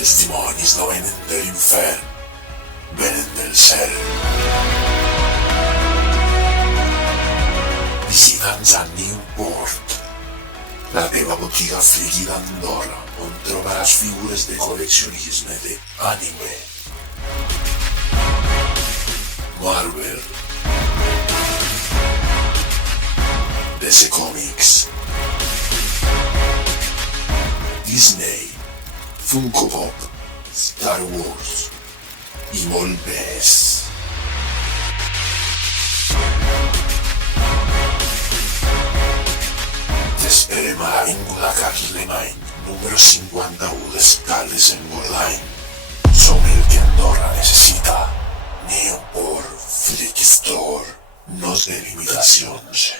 Els dimonis no venen de l'infern, venen del cel. Visita'ns a Newport, la teva botiga friki d'Andorra, on trobaràs figures de col·leccionisme d'anime, Marvel, DC Comics, Disney, Funko Pop, Star Wars i molt més. T'esperem a l'avinguda Carlemany, número 51 d'Escales en Borlany. Som el que Andorra necessita. Newport Freak Store. No té limitacions.